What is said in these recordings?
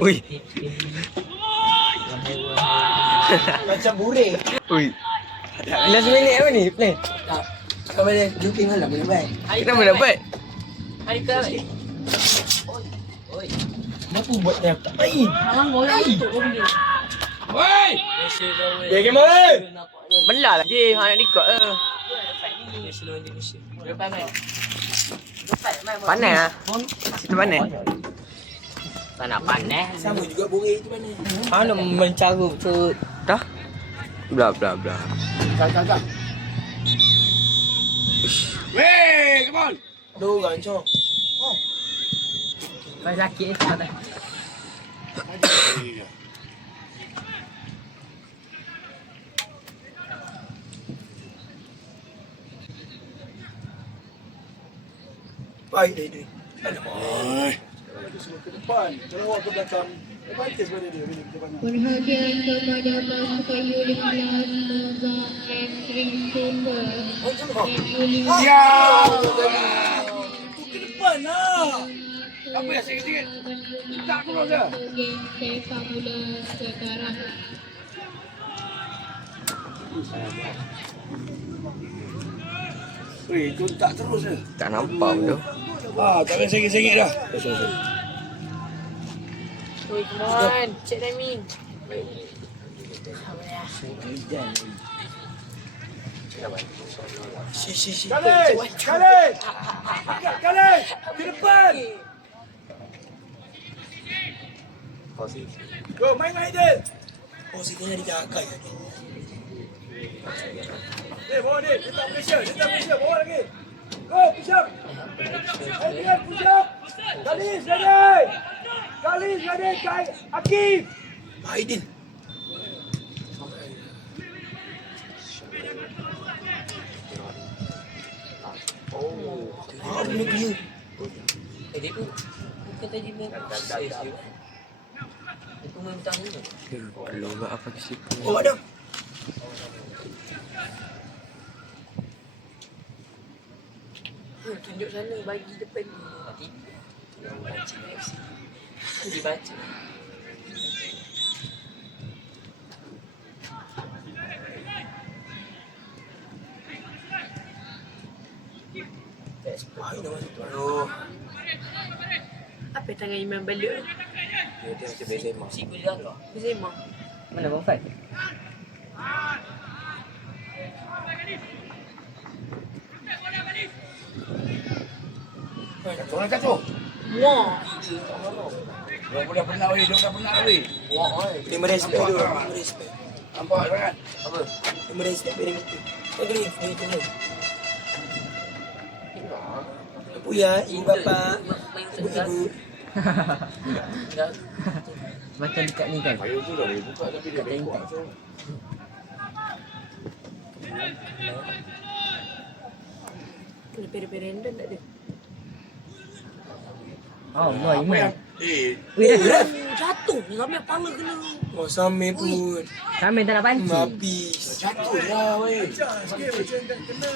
Ui. Macam burik. Ui. Last minute apa ni? Play. Tak. Kau boleh looping lah boleh baik. Kenapa dapat? Kenapa buat dia tak main? Woi! Dia game mana? Belah lah je. Hang nak record ke? Panas lah. Situ panas. Tak nak panas. Sama juga burik tu mana? Mana mencarut tu. Dah? Blah blah blah. Kak. Weh, come on! Dua orang cok. Kau sakit tak tak. Baik dia. Ke depan, kalau awak ke belakang, advantage pada dia bila kita banyak. Perhatian kepada pasukan unit kelas Mozart and String Chamber. Ya! Ke depan lah. Apa yang sikit-sikit? Tak terus dah. Game sepak bola sekarang. Weh, contak terus je. Tak nampak pun tu. Tak payah sengit-sengit dah. Oi, come on. Check timing. Si. Khalid! Ke depan! Go, main Aidil! Oh, si kena dijaga ya. Bawa dia, dia tak pressure, bawa lagi. Go, push up! Aidil, push up! Khalis, ready! Akif! Aidin. Oh, dia clear. Tadi tu. Bukan tadi main. Itu main tang ni. Belum buat apa ke situ. Oh, ada. Tunjuk sana bagi depan ni. Nanti. Yang baca FC. Dibaca. Baik dah masuk tu. Aduh. Apa tangan Imam balik? Dia macam Benzema. Si gula tu. Benzema. Mana Bofat? Orang kacau. Wah. Dia dah penat weh. Terima respect tu. Terima respect. Nampak sangat. Apa? Terima respect pada kita. Lagi tengok. Apa ya, ibu bapa, ibu-ibu. Macam dekat ni kan. Ayo tu dah boleh buka tapi dia bengkok. Kena pere-perenda tak ada. Oh, apa yang? Jatuh. Sampai kepala kena. Oh, sampai pun. Sampai tak nak pancing. Habis. Jatuh dah weh. Sikit macam tak kena.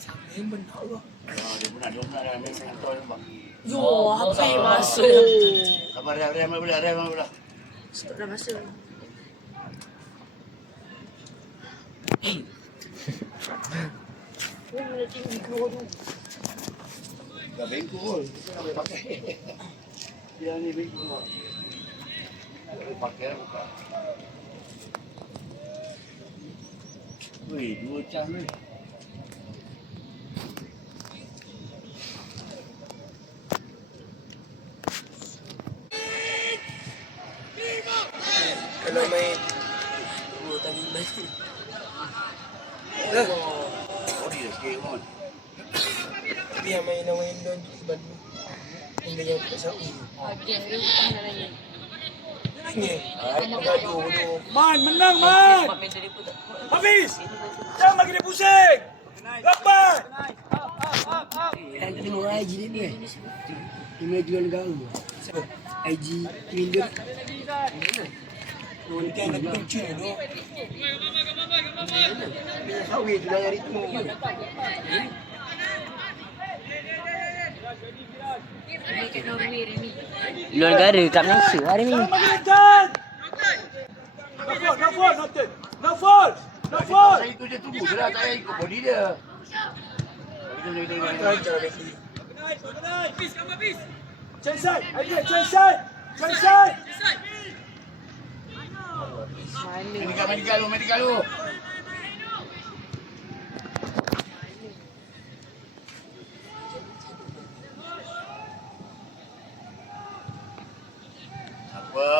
Sampai benar lah. Dia penat dah main kantor nampak. Yo, apa yang masuk? Sabar rem boleh. Stop dah masuk. Mana tinggi keluar tu? Dah bengkok pun. Kita nak boleh pakai. Dia ni bengkok lah. Boleh pakai lah buka. Weh, 2 jam ni. Kalau main Tadi main. Oh, dia sikit pun. tapi yang main lawan Indon tu Bandung. Ini yang tak sawi. Okey, dia bukan nak nanya. Nanya. Gaduh bodoh. Man, menang Man! Mak main tadi pun tak. Hafiz! Jangan bagi dia pusing! Lapan! Yang tengok IG dia ni kan? Dia main jual negara. Siapa? IG Indon. Oh, ni kan nak kucing tu. Sawit tu dah ritme. Kat Norway ni. Luar negara kat Malaysia hari ni. Jangan bagi Nathan. No fault, Nathan. No fault. No fault. Saya ikut dia tunggu je lah. Saya ikut body dia. Change side. Adrian, change side. Change side. Medical lu. Apa?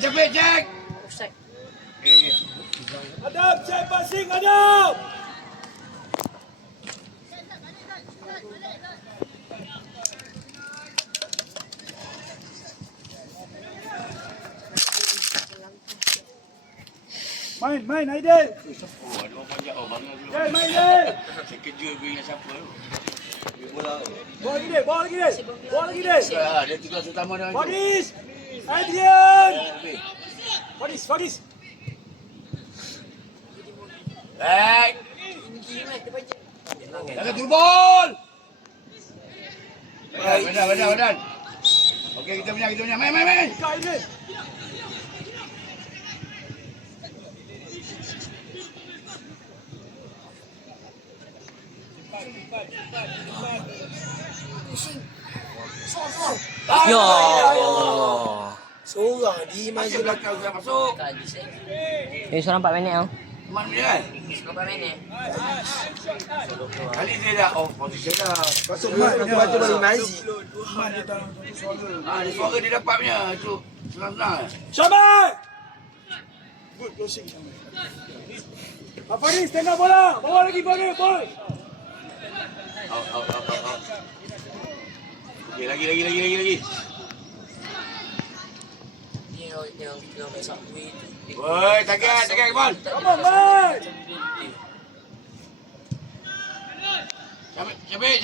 Capek, Jack. Offside. Okay. Adam, check passing, Adam. Main, Aidil. Oh, ada orang panjat. Oh, bangga dulu. Main, Aidil. Saya kerja dengan siapa tu? Bawa lagi, Dil. Ah, dia tugas utama dia. Fadis. Adrian. Fadis. Baik. Jangan turbol. Badan. Okey, kita punya. Main. Kak Aidil. Ya. Seorang di Masuk belakang saya masuk. Suruh nampak minit tau. Mana dia kan? Berapa minit? Kali dia dah off position dah. masuk mat aku baca balik Nazi. Ah, dia suara dia dapat punya. Itu senang-senang. Syabak. Good crossing. Fadis, tengah bola. Bawa lagi ball. Out. Okey, lagi. Yang besar ni. Woi, tagat, bal. Come on, man. Cabik.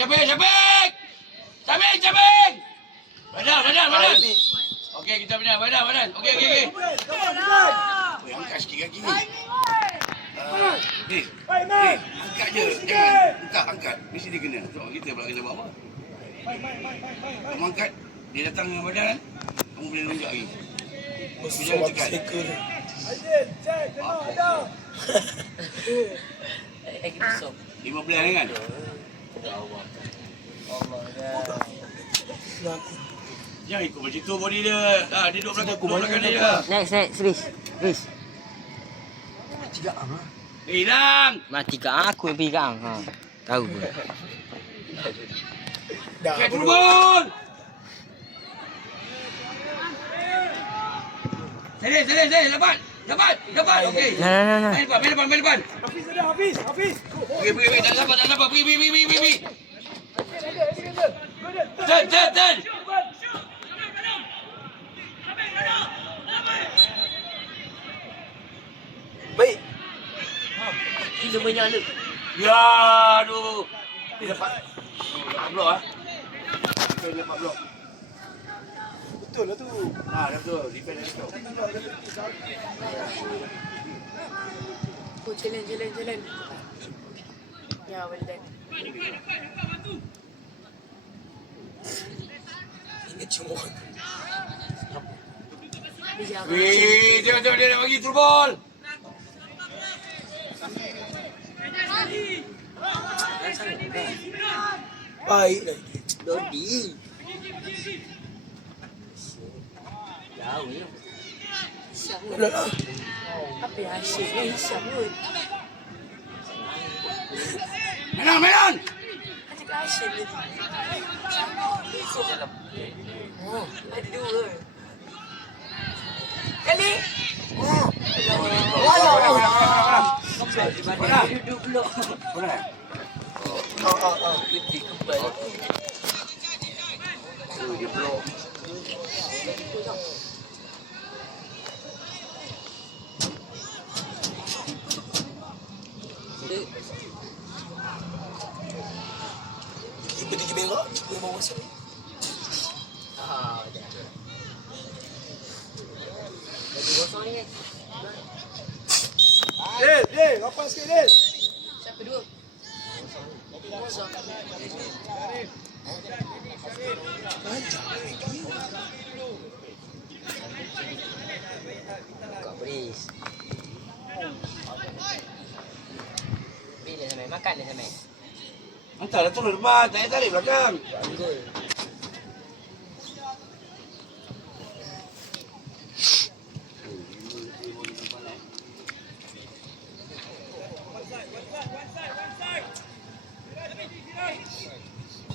Badan. Okey, kita punya badan. Okey. Woi, angkat sikit kaki ni. Main. Angkat je. Jangan angkat. Mesti dia kena. So, kita pula kena buat apa? Kamu angkat, dia datang dengan badan, kamu boleh lonjak lagi. Jangan tekan. Aidil, check. Tengok, Adam. Lagi besar. 15 kan? Jangan ikut macam tu body dia. Dia duduk belakang dia. Next, Riz. Hilang. Mati kat aku yang pergi kat hang. Ha. Tahu pun. Okey, turun. Sini. Dapat. Okey. Nah. Main depan. Hafiz. Okey, pergi. Tak dapat. Pergi. Turn. Baik. Gila banyak lu. Ya, aduh. Dia dapat. Dapat blok ah. Kita dapat blok. Betul lah tu. Betul. Defend dia tu. Oh, jalan. Ya, well done. Ini cuma. Wih, tengok dia nak bagi turbol. Baik lagi. Dodi. Apa yang asyik ni? Syam pun. Menon. Cakap asyik ni. Oh, ada dua. Kali. Duduk blok. Mana? Putih kembali. Dia blok. Ibu tiga merah, ibu bawa masuk. Dil, rapat sikit Dil. Siapa dua? Kosong. Buka beris. Bila sampai makan dah sampai. Hantarlah turun depan, tak payah tarik belakang.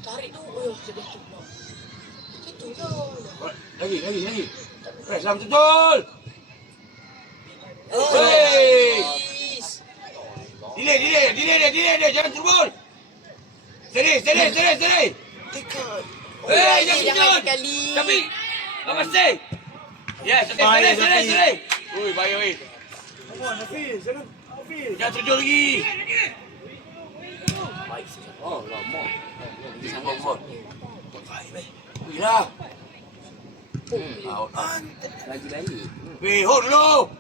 Tarik tu. Oh, sedih tu. Itu tu. Lagi. Press lah betul. Hei! Delay dia, jangan turun. Seri. Tekan. Hei, jangan Jangan turun. sekali. Tapi, apa sih? Ya, seri. Ui, bahaya weh. Come on, Hafiz. Jangan Hafiz. Jangan terjun lagi. Oh, lama. Sambung bot. Ui lah. Out. Lagi balik. Weh, hold dulu.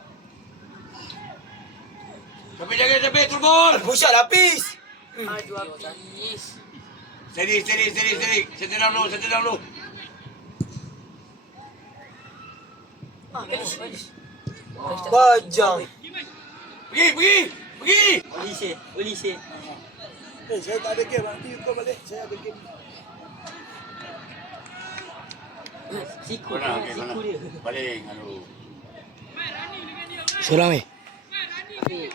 Tapi jangan sampai turun. Push up Hafiz. Aduh, habis. Steady. Settle down dulu. Finish. Bajang. Pergi. Polisi. Saya tak ada game. Nanti kau balik. Saya ada game. Siku Kau nak, siku dia. Baling, aduh. Seorang weh. Tapi.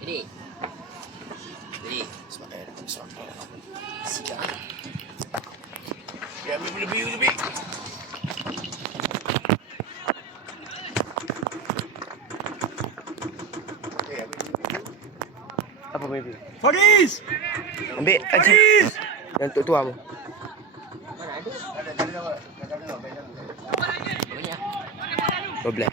Jadi. Ya, ambil biru tu, Bik. Apa baby? Faris. Ambil aji. Yang untuk tuang tu. Mana ada? Banyak. 12.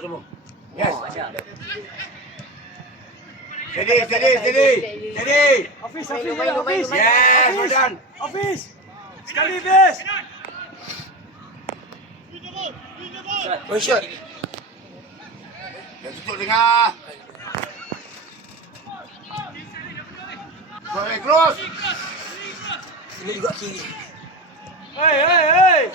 Tunggu. Yes. Ada. Steady. Hafiz. Yes, well done. Hafiz. Sekali best. One shot. Dah tutup tengah. Cross. Ini juga kiri. Hey.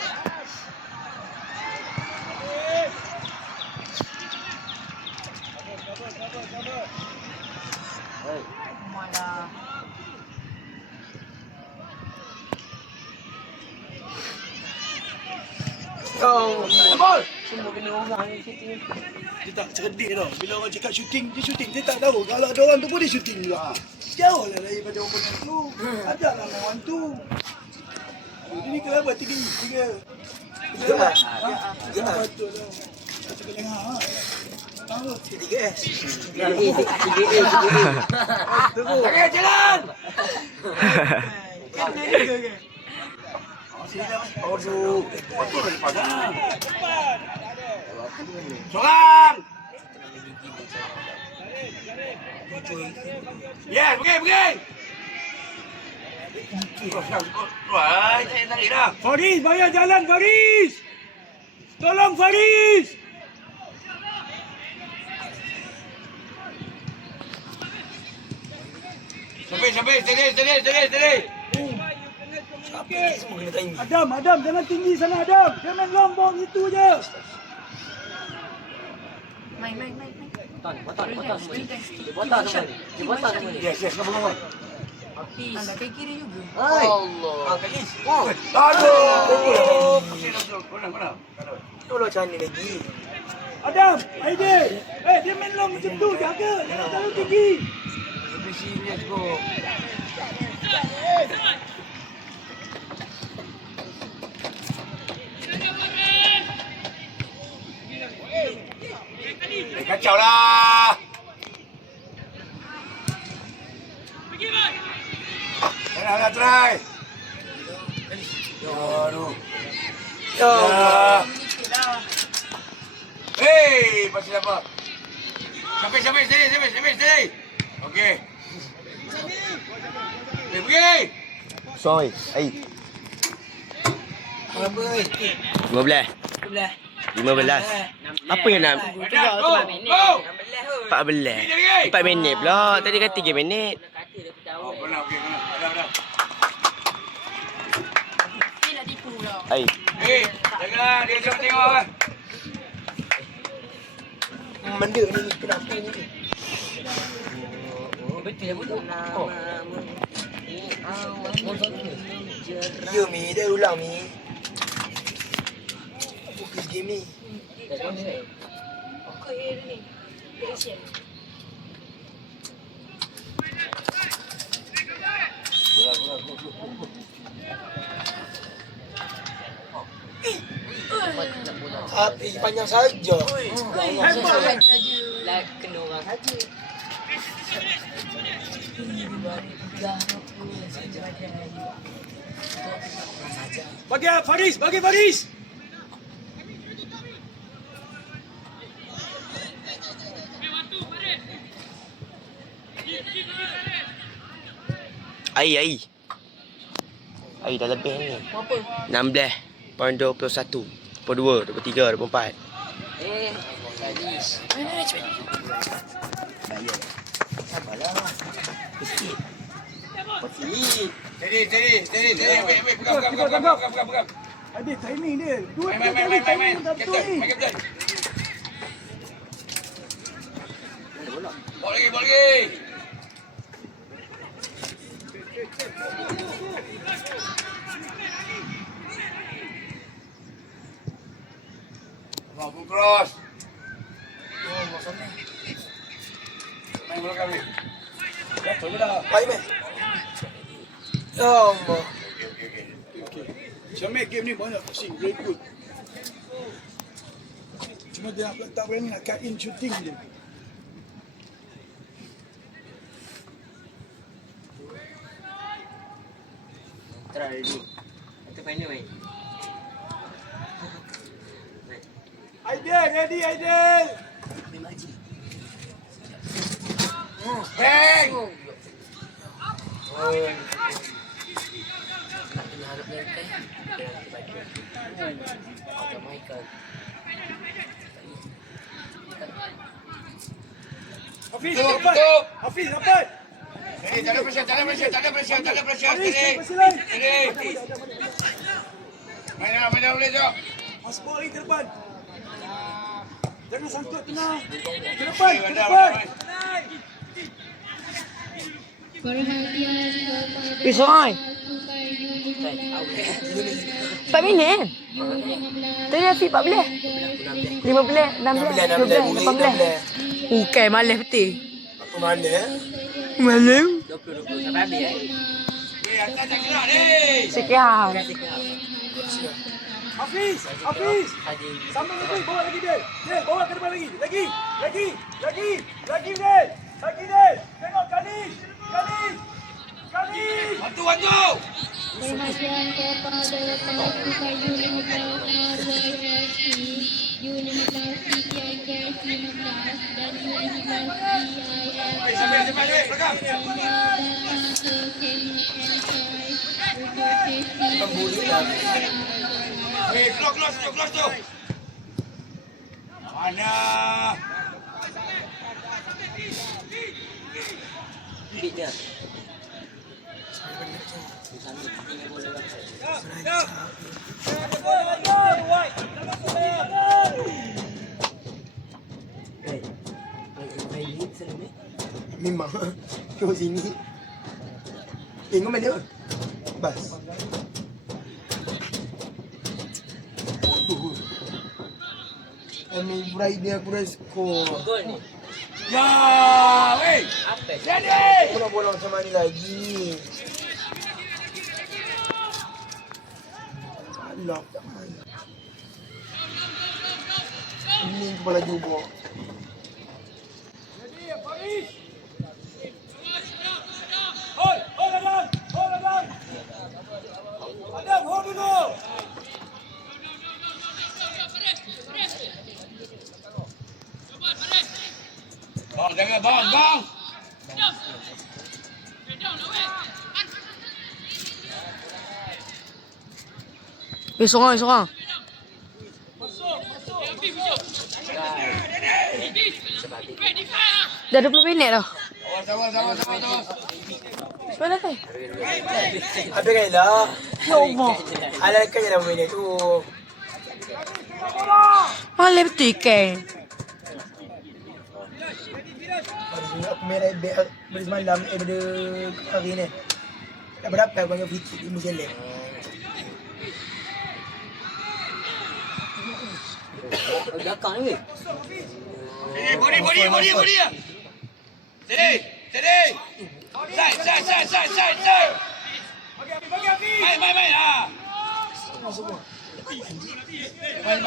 Ball. Semua kena orang ni situ. Dia tak cerdik tau. Bila orang cakap shooting, dia shooting. Dia tak tahu. Kalau ada orang tu pun dia shooting juga. Jauh lah daripada opponent tu. Ada lah lawan tu. Ini kenapa? Tiga. Tiga. Betul lah. Cakap tengah. Tahu. 3S. 3A. Okey, jalan. Aduh. Betul dari depan. Seorang. Yes, pergi. Wah, saya tarik dah. Faris, bayar jalan Faris. Tolong Faris. Sampai, steady. Adam, jangan tinggi sana Adam. Jangan lombong itu je. Main. Botol semua ni. Botol semua ni. Yes, come on. Anda kaki kiri juga. Allah. Aduh. Mana? Tolong macam ni lagi. Adam, Aidil. Dia main long macam tu. Jaga. Jangan terlalu tinggi. Serius kau. Kacau lah. Dah try. Aduh. Ya. Hei, pasti dapat. Sampai, steady. Okey. Pergi. Sorry. Ai. Berapa weh? 15. 15. Apa yang nak? Go! 14. 4 minit pula. Tadi kata 3 minit. Oh, pernah, okey, pernah. Dah. Ai. Janganlah, dia jangan tengok kan. Benda ni kenapa ni? Betul ya betul. Ya Mi, dah ulang Mi. Fokus game ni. Aku ni. Patient. Tapi panjang saja. Like kena orang saja. Bagi Faris, bagi Faris. Ai. Ai dah lebih ni. Apa? 16.21. 22, 23, 24. Galis. Sabarlah. Sikit. Steady. Wait, pegang. Ada timing dia. Dua Main. timing tak betul ni. Main kapten. Bawa lagi. Bawa cross. Main bola kami. Baik meh. Ya Allah. Okey. Jamek game ni banyak pusing, very good. Cuma dia tak berani nak cut in shooting dia. Try dulu. Kita final main. Aidil, ready Aidil. Bang! Nak kena harap mereka. Macam Michael. Hafiz, Tutup. dapat. Hafiz, dapat. Tak ada pressure. Hafiz, Steady. bersilang. Main dah boleh jom. Mas ball lagi ke depan. Jangan sangkut tengah. Ke depan. Perhatian kepada Isai. pasukan Universal 4 minit. Tadi Afiq 14. 15, 16, 18. Bukan malas betul. Apa mana eh? Malam. 20 sampai habis Atas tak gerak ni. Sekian. Hafiz. Sambung lagi, bawa lagi dia. Dia bawa ke depan lagi. Lagi dia. Tengok Khalid. Bantu. perhatian kepada pasukan Universal RYSC, Universal CTIKS 15 dan Universal CIF Sampai belakang. Close tu. Mana? Beat dia. Memang. Kau sini. Tengok mana dia. Bas. Kami Friday aku dah skor. Gol ni. Ya, weh. Apa? Jadi. Aku nak bola macam mana lagi? Alah, tak main. Ini kepala jubok. Hold dulu. Bang. Sorang. Dah 20 minit dah. Sama. Mana kai? Habis kan lah. Ya Allah. Alah kan dalam minit tu. Malah betul ikan. Aku merah beri semalam daripada hari ni. Tak berapa aku panggil free di musim lem. Belakang ni weh. Body. Steady. Side.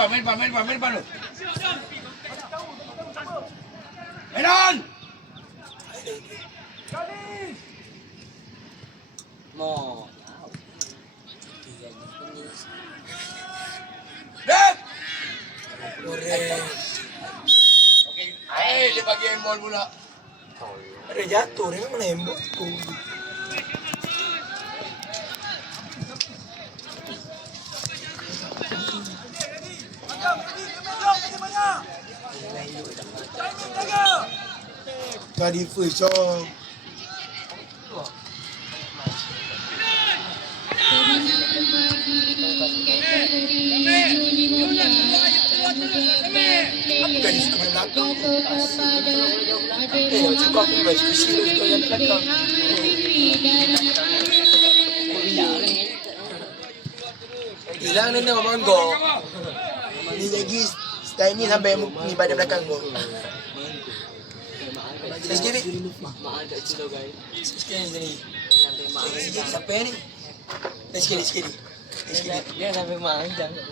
Main. Main depan lu. Main on. Mo. Dah. Goreng. Dia bagi handball pula. Ada jatuh ni memang nembok tu. Tadi first shot. Bukan di sekolah belakang. Macam kau aku baik kursi tu yang belakang. Hilang ni nak manggo. Ni lagi style ni sampai ni pada belakang kau. Sikit ni. Mak ada cilo guys. Sikit ni. Sikit sampai ni. Sikit ni. Dia sampai mak jangan.